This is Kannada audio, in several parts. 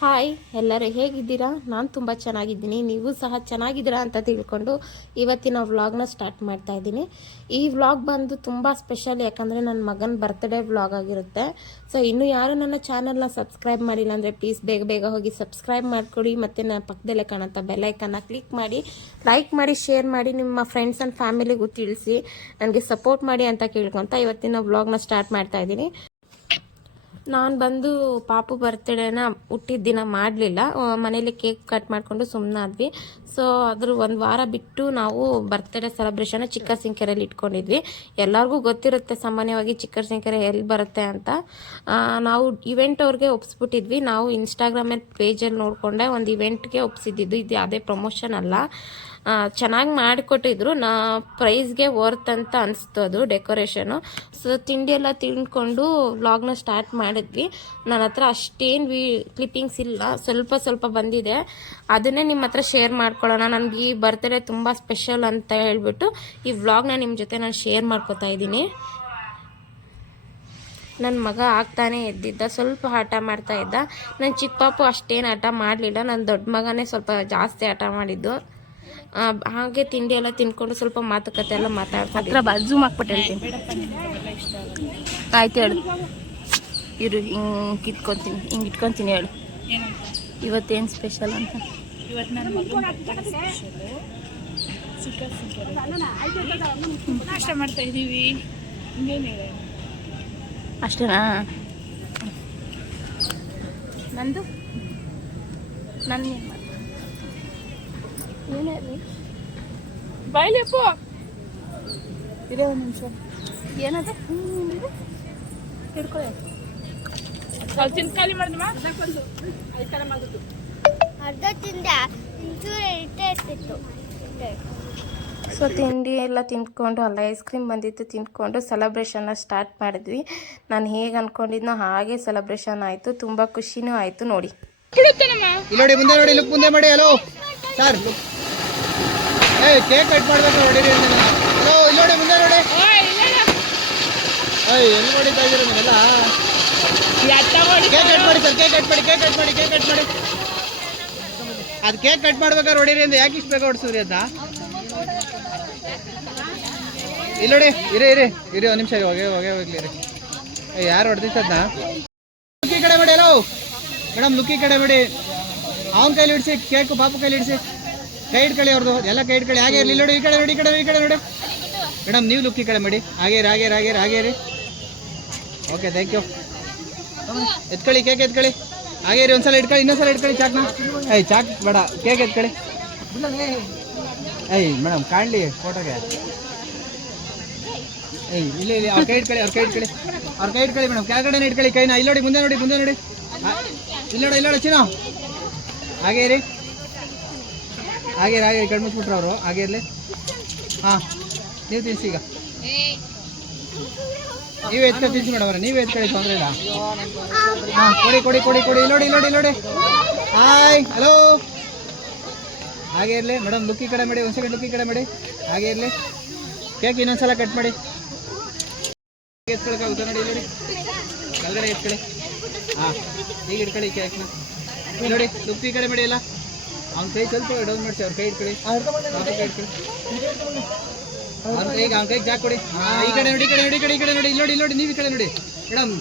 ಹಾಯ್ ಎಲ್ಲರೂ ಹೇಗಿದ್ದೀರಾ? ನಾನು ತುಂಬ ಚೆನ್ನಾಗಿದ್ದೀನಿ. ನೀವು ಸಹ ಚೆನ್ನಾಗಿದ್ದೀರಾ ಅಂತ ತಿಳ್ಕೊಂಡು ಇವತ್ತಿನ ವ್ಲಾಗ್ನ ಸ್ಟಾರ್ಟ್ ಮಾಡ್ತಾ ಇದ್ದೀನಿ. ಈ ವ್ಲಾಗ್ ಬಂದು ತುಂಬ ಸ್ಪೆಷಲ್ ಯಾಕಂದರೆ ನನ್ನ ಮಗನ ಬರ್ತ್ಡೇ ವ್ಲಾಗ್ ಆಗಿರುತ್ತೆ. ಸೊ ಇನ್ನೂ ಯಾರು ನನ್ನ ಚಾನಲ್ನ ಸಬ್ಸ್ಕ್ರೈಬ್ ಮಾಡಿಲ್ಲ ಅಂದರೆ ಪ್ಲೀಸ್ ಬೇಗ ಬೇಗ ಹೋಗಿ ಸಬ್ಸ್ಕ್ರೈಬ್ ಮಾಡಿಕೊಡಿ. ಮತ್ತು ನನ್ನ ಪಕ್ಕದಲ್ಲೇ ಕಾಣುತ್ತಾ ಬೆಲ್ಲೈಕನ್ನ ಕ್ಲಿಕ್ ಮಾಡಿ. ಲೈಕ್ ಮಾಡಿ ಶೇರ್ ಮಾಡಿ, ನಿಮ್ಮ ಫ್ರೆಂಡ್ಸ್ ಆ್ಯಂಡ್ ಫ್ಯಾಮಿಲಿಗೂ ತಿಳಿಸಿ. ನನಗೆ ಸಪೋರ್ಟ್ ಮಾಡಿ ಅಂತ ಕೇಳ್ಕೊತ ಇವತ್ತಿನ ವ್ಲಾಗ್ನ ಸ್ಟಾರ್ಟ್ ಮಾಡ್ತಾ ಇದ್ದೀನಿ. ನಾನು ಬಂದು ಪಾಪು ಬರ್ತ್ಡೇನ ಹುಟ್ಟಿದ ದಿನ ಮಾಡಲಿಲ್ಲ. ಮನೇಲಿ ಕೇಕ್ ಕಟ್ ಮಾಡಿಕೊಂಡು ಸುಮ್ಮನಾದ್ವಿ ಸೊ ಅದ್ರ ಒಂದು ವಾರ ಬಿಟ್ಟು ನಾವು ಬರ್ತಡೇ ಸೆಲೆಬ್ರೇಷನ್ ಚಿಕ್ಕ ಸಿಂಕೆರೆಯಲ್ಲಿ ಇಟ್ಕೊಂಡಿದ್ವಿ. ಎಲ್ಲರಿಗೂ ಗೊತ್ತಿರುತ್ತೆ ಸಾಮಾನ್ಯವಾಗಿ ಚಿಕ್ಕ ಸಿಂಕೆರೆ ಎಲ್ಲಿ ಬರುತ್ತೆ ಅಂತ. ನಾವು ಇವೆಂಟ್ ಅವ್ರಿಗೆ ಒಪ್ಸ್ಬಿಟ್ಟಿದ್ವಿ. ನಾವು ಇನ್ಸ್ಟಾಗ್ರಾಮಲ್ಲಿ ಪೇಜಲ್ಲಿ ನೋಡಿಕೊಂಡೆ ಒಂದು ಇವೆಂಟ್ಗೆ ಒಪ್ಸಿದ್ದು. ಇದು ಯಾವುದೇ ಪ್ರಮೋಷನ್ ಅಲ್ಲ. ಚೆನ್ನಾಗಿ ಮಾಡಿಕೊಟ್ಟಿದ್ರು. ನಾ ಪ್ರೈಸ್ಗೆ ಅಂತ ಅನಿಸ್ತು ಅದು ಡೆಕೋರೇಷನು. ಸೊ ತಿಂಡಿ ಎಲ್ಲ ತಿಳ್ಕೊಂಡು ವ್ಲಾಗ್ನ ಸ್ಟಾರ್ಟ್ ಮಾಡಿದ್ವಿ. ನನ್ನ ಹತ್ರ ಅಷ್ಟೇನು ವಿ, ಕ್ಲಿಪ್ಪಿಂಗ್ಸ್ ಇಲ್ಲ. ಸ್ವಲ್ಪ ಸ್ವಲ್ಪ ಬಂದಿದೆ. ಅದನ್ನೇ ನಿಮ್ಮ ಹತ್ರ ಶೇರ್ ಮಾಡ್ಕೊಳ್ಳೋಣ. ನನಗೆ ಈ ಬರ್ತ್ಡೇ ತುಂಬ ಸ್ಪೆಷಲ್ ಅಂತ ಹೇಳ್ಬಿಟ್ಟು ಈ ವ್ಲಾಗ್ನ ನಿಮ್ಮ ಜೊತೆ ನಾನು ಶೇರ್ ಮಾಡ್ಕೊತಾ ಇದ್ದೀನಿ. ನನ್ನ ಮಗ ಆಗ್ತಾನೆ ಎದ್ದಿದ್ದ. ಸ್ವಲ್ಪ ಆಟ ಮಾಡ್ತಾ ಇದ್ದ. ನನ್ನ ಚಿಕ್ಕ ಪಾಪು ಅಷ್ಟೇನು ಆಟ ಮಾಡಲಿಲ್ಲ. ನನ್ನ ದೊಡ್ಡ ಮಗನೇ ಸ್ವಲ್ಪ ಜಾಸ್ತಿ ಆಟ ಮಾಡಿದ್ದು. ಹಾಗೆ ತಿಂಡಿ ಎಲ್ಲ ತಿನ್ಕೊಂಡು ಸ್ವಲ್ಪ ಮಾತುಕತೆ ಎಲ್ಲ ಮಾತಾಡ್ತಾರೆ ಹತ್ರ ಬಾ ಝೂಮ್ ಹಾಕ್ಬಿಟ್ಟು ಆಯ್ತು ಹೇಳು. ಇರು ಹಿಂಗೆ ಇಟ್ಕೊಂತೀನಿ ಹಿಂಗೆ ಇಟ್ಕೊತೀನಿ ಹೇಳು. ಇವತ್ತೇನು ಸ್ಪೆಷಲ್ ಅಂತ? ಇವತ್ತು ನನ್ನ ನಾಷ್ಟ ಮಾಡ್ತಾ? ಇದ್ದೀವಿ ಅಷ್ಟೇನಾ ನಂದು ನನ್ನ ಬಾಯ್ಲೆಪ್ಪು ಇದೇ ಒಂದು ನಿಮಿಷ. ಏನದ? ಹಿಡ್ಕೊಳ್ಳಿ ಸ್ವಲ್ಪ ತಿಂದು ಖಾಲಿ ಮಾಡಿದ್ಮ ಅರ್ಧ ತಿಂದ ಇಂಚೂರು ಇಟ್ಟೆ ಇರ್ತಿತ್ತು. ಸೊ ತಿಂಡಿ ಎಲ್ಲ ತಿಂದ್ಕೊಂಡು ಅಲ್ಲ ಐಸ್ ಕ್ರೀಮ್ ಬಂದಿತ್ತು ತಿಂದ್ಕೊಂಡು ಸೆಲೆಬ್ರೇಷನ್ನ ಸ್ಟಾರ್ಟ್ ಮಾಡಿದ್ವಿ. ನಾನು ಹೇಗೆ ಅಂದ್ಕೊಂಡಿದ್ನೋ ಹಾಗೆ ಸೆಲೆಬ್ರೇಷನ್ ಆಯಿತು ತುಂಬ ಖುಷಿನೂ ಆಯಿತು ನೋಡಿ. ನೋಡಿ ಮುಂದೆ ನೋಡಿ ಲುಕ್ ಮುಂದೆ ಮಾಡಿ ಹಲೋ ಸರ್ ಲುಕ್ ಏ ಕೇಕ್ ಕಟ್ ಮಾಡ್ಬೇಕು ನೋಡಿರಿ ಹಲೋ ಇಲ್ಲಿ ನೋಡಿ ಮುಂದೆ ನೋಡಿ. ಏಯ್ ಎಲ್ಲಿ ನೋಡಿತಾ ಇದ್ದೀರ ನೀವೆಲ್ಲ? ಕೇಕ್ ಕಟ್ ಮಾಡಿ ಸರ್ ಕೇಕ್ ಕಟ್ ಮಾಡಿ ಕೇಕ್ ಕಟ್ ಮಾಡಿ ಕೇಕ್ ಕಟ್ ಮಾಡಿ. ಅದು ಕೇಕ್ ಕಟ್ ಮಾಡ್ಬೇಕಾದ್ರೆ ಹೊಡೀರಿ ಅಂತ ಯಾಕೆ ಇಷ್ಟು ಬೇಗ ಹೊಡ್ಸಿದ್ರಿ ಅಂತ? ಇಲ್ಲಿ ನೋಡಿ ಇರಿ ಇರಿ ಇರಿ ಒಂದು ನಿಮಿಷ ಇರಿ ಹೋಗೇ ಹೋಗೇ ಹೋಗ್ಲಿ ರೀ ಏ ಯಾರು ಹೊಡೆದಿತ್ತದ್ನ ಲುಕ್ಕಿ ಕಡೆ ಬಿಡಿ ಹಲೋ ಮೇಡಮ್ ಲುಕ್ಕಿ ಕಡೆ ಬಿಡಿ. ಅವನ ಕೈಲಿ ಇಡ್ಸಿ ಕೇಕು ಪಾಪು ಕೈಲಿ ಇಡಿಸಿ ಕೈ ಕಳಿ ಅವ್ರದ್ದು ಎಲ್ಲ ಕೈ ಕಳಿ ಹಾಗೆ ಇರಲಿ. ನೋಡಿ ಈ ಕಡೆ ನೋಡಿ ಈ ಕಡೆ ಈ ಕಡೆ ನೋಡಿ. ಮೇಡಮ್ ನೀವು ಲುಕ್ಕಿ ಕಡೆ ಮಾಡಿ. ಹಾಗೆ ಇರಿ, ಹಾಗೆ ಹಾಗೆ ಇರಿ, ಹಾಗೆ ರೀ ಓಕೆ ಥ್ಯಾಂಕ್ ಯು ಎತ್ಕೊಳ್ಳಿ ಕೇಕ್ ಎತ್ಕೊಳ್ಳಿ. ಹಾಗೆ ಇರಿ ಒಂದ್ಸಲ ಇಟ್ಕೊಳ್ಳಿ ಇನ್ನೊಂದ್ಸಲ ಇಟ್ಕೊಳ್ಳಿ ಚಾಕ್ನ. ಏಯ್ ಚಾಕ್ ಬೇಡ. ಕೇಕ್ ಎತ್ಕೊಳ್ಳಿ. ಏಯ್ ಮೇಡಮ್ ಕಾಣಲಿ ಫೋಟೋಗೆ ಏಯ್ ಇಲ್ಲ ಇಲ್ಲ ಅವ್ರ ಕೈ ಇಟ್ಕೊಳ್ಳಿ ಅವ್ರ ಕೈ ಇಟ್ಕೊಳ್ಳಿ ಅವ್ರ ಕೈ ಇಟ್ಕೊಳ್ಳಿ ಮೇಡಮ್ ಕೆಳಗಡೆ ಇಟ್ಕೊಳ್ಳಿ ಕೈನ. ಇಲ್ಲಿ ನೋಡಿ ಮುಂದೆ ನೋಡಿ ಮುಂದೆ ನೋಡಿ. ಇಲ್ಲಿ ನೋಡಿ ಇಲ್ಲಿ ನೋಡಿ ಚಿನ್ನ. ಹಾಗೆ ಇರಿ. ಹಾಗೆ ಹಾಗೆ ಕಣ್ಣು ಅವರು. ಹಾಗೆ ಇರಲಿ. ಹಾಂ, ನೀವು ತಿನ್ಸಿ ಈಗ. ನೀವೇ ಎತ್ಕೊಂಡು ತಿನ್ಸಿ ಮೇಡಮ್ ನೀವೇ ಎತ್ಕೊಳ್ಳಿ ತೊಂದರೆ ಇಲ್ಲ. ಹಾಂ, ಕೊಡಿ ಕೊಡಿ ಕೊಡಿ ಕೊಡಿ, ನೋಡಿ ನೋಡಿ ನೋಡಿ. ಹಾಯ್ ಹಲೋ ಹಾಗೆ ಇರಲಿ. ಮೇಡಮ್ ಲುಕ್ಕಿ ಕಡೆ ಮಾಡಿ, ಒಂದು ಸೆಕೆಂಡ್ ಲುಕ್ಕಿ ಕಡೆ ಮಾಡಿ. ಹಾಗೆ ಇರಲಿ. ಕೇಕ್ ಇನ್ನೊಂದ್ಸಲ ಕಟ್ ಮಾಡಿ. ಎತ್ಕೊಳಕ್ಕಾಗುತ್ತೆ ನೋಡಿ ನೋಡಿ. ಕೆಳಗಡೆ ಎತ್ಕೊಳ್ಳಿ. ಹಾಂ, ಈಗ ಇಟ್ಕೊಳ್ಳಿ ಕೇಕ್ನ. ನೋಡಿ ಲುಕ್ಕಿ ಕಡೆ ಮಾಡಿ ಎಲ್ಲ. ಅವ್ನ ಕೈ ಸ್ವಲ್ಪ ಡೌನ್ ಮಾಡಿಸಿ ಅವ್ರ ಕೈ ಇಟ್ಕೊಳ್ಳಿ ಅವ್ರ ಕೈಗೆ ಅವ್ನ ಕೈ ಜಾಕ್ ಕೊಡಿ. ಹಾಂ ಈ ಕಡೆ ನೋಡಿ ಈ ಕಡೆ ನೋಡಿ ಈ ಕಡೆ ಈ ಕಡೆ ನೋಡಿ. ಇಲ್ಲಿ ನೋಡಿ ಇಲ್ಲಿ ನೋಡಿ ನೀವು ಈ ಕಡೆ ನೋಡಿ. ಮೇಡಮ್.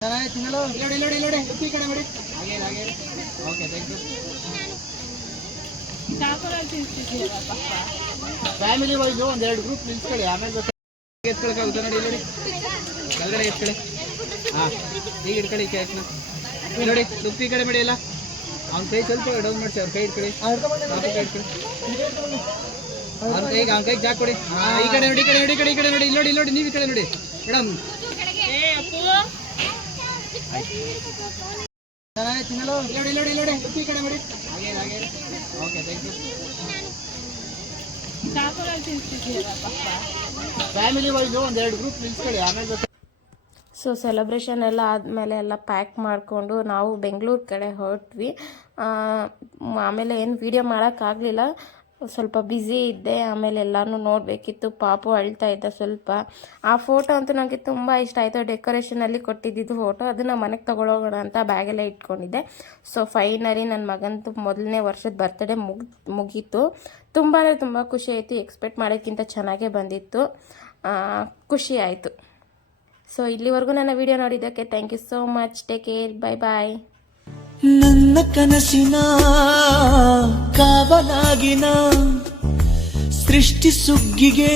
ಚೆನ್ನಾಗಿ ತಿನ್ನಲು ಇಲ್ಲಿ ನೋಡಿ ಇಲ್ಲಿ ನೋಡಿ ಇಲ್ಲಿ ನೋಡಿ. ಲುಕ್ಕಿ ಕಡೆ ಮಾಡಿ ಹಾಗೆ ಹಾಗೆ. Okay thank you family wise ಒಂದೆರಡು ಎರಡು ಗ್ರೂಪ್ ನಿಲ್ಸ್ಕೊಳ್ಳಿ ಆಮೇಲೆ ಗೊತ್ತ ಎತ್ಕೊಳಕ್ಕಾಗುತ್ತೆ ನೋಡಿ ಇಲ್ಲಿ ನೋಡಿ. ಕೆಳಗಡೆ ಎತ್ಕೊಳ್ಳಿ ಹಾಂ ಈಗ ಇಟ್ಕೊಳ್ಳಿ ಇಲ್ಲಿ ನೋಡಿ ಈ ಕಡೆ ಮಾಡಿ ಎಲ್ಲ. ಅವ್ನ ಕೈ ಸ್ವಲ್ಪ ಡೌನ್ ಮಾಡಿಸಿ ಅವ್ರ ಕೈ ಇಟ್ಕೊಳ್ಳಿ. ಅವ್ರ ಕೈ ಇಟ್ಕೊಳ್ಳಿ. ಅವ್ರ ಕೈಗೆ ಅವ್ನ ಕೈಗೆ ಜಾಕ್ ಕೊಡಿ. ಹಾಂ ಈ ಕಡೆ ನೋಡಿ ಈ ಕಡೆ ನೋಡಿ ಈ ಕಡೆ ಈ ಕಡೆ ನೋಡಿ ಇಲ್ಲಿ ನೋಡಿ ಇಲ್ಲಿ ನೋಡಿ ನೀವು ಈ ಕಡೆ ನೋಡಿ. ಮೇಡಮ್ ಇಲ್ಲಿ ನೋಡಿ ಇಲ್ಲಿ ನೋಡಿ ಇಲ್ಲಿ ಕಡೆ ಮಾಡಿ ಹಾಗೆ ಹಾಗೆ okay thank you family wise ಒಂದೆರಡು ಎರಡು ಗ್ರೂಪ್ ನಿಲ್ಸ್ಕೊಳ್ಳಿ. ಆಮೇಲೆ ಸೊ ಸೆಲೆಬ್ರೇಷನ್ ಎಲ್ಲ ಆದಮೇಲೆ ಎಲ್ಲ ಪ್ಯಾಕ್ ಮಾಡಿಕೊಂಡು ನಾವು ಬೆಂಗಳೂರು ಕಡೆ ಹೊರಟ್ವಿ. ಆಮೇಲೆ ಏನು ವೀಡಿಯೋ ಮಾಡೋಕ್ಕಾಗಲಿಲ್ಲ ಸ್ವಲ್ಪ ಬ್ಯುಸಿ ಇದ್ದೆ. ಆಮೇಲೆ ಎಲ್ಲನೂ ನೋಡಬೇಕಿತ್ತು. ಪಾಪು ಅಳ್ತಾ ಇದ್ದ ಸ್ವಲ್ಪ. ಆ ಫೋಟೋ ಅಂತೂ ನನಗೆ ತುಂಬ ಇಷ್ಟ ಆಯಿತು. ಡೆಕೋರೇಷನಲ್ಲಿ ಕೊಟ್ಟಿದ್ದಿದ್ದು ಫೋಟೋ ಅದನ್ನು ಮನೆಗೆ ತೊಗೊಳೋಗೋಣ ಅಂತ ಬ್ಯಾಗೆಲ್ಲ ಇಟ್ಕೊಂಡಿದ್ದೆ. ಸೊ ಫೈನಲಿ ನನ್ನ ಮಗನದು ಮೊದಲನೇ ವರ್ಷದ ಬರ್ತ್ಡೇ ಮುಗ್, ಮುಗೀತು. ತುಂಬಾ ತುಂಬ ಖುಷಿ ಆಯಿತು. ಎಕ್ಸ್ಪೆಕ್ಟ್ ಮಾಡೋಕ್ಕಿಂತ ಚೆನ್ನಾಗೇ ಬಂದಿತ್ತು. ಖುಷಿ ಆಯಿತು. ಸೊ ಇಲ್ಲಿವರೆಗೂ ನನ್ನ ವಿಡಿಯೋ ನೋಡಿದ್ದಕ್ಕೆ thank you so much take care bye bye ನನ್ನ ಕನಸಿನ ಕಾವಲಾಗಿನ ಸೃಷ್ಟಿ ಸುಗ್ಗಿಗೆ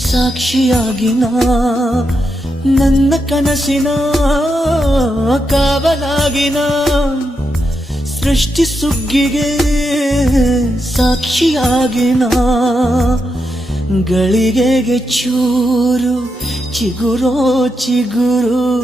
ಸಾಕ್ಷಿಯಾಗಿನ ನನ್ನ ಕನಸಿನ ಕಾವಲಾಗಿನ ಸೃಷ್ಟಿ ಸುಗ್ಗಿಗೆ ಸಾಕ್ಷಿಯಾಗಿನ ಗಳಿಗೆಗೆ ಚೂರು చిగురో చిగురు.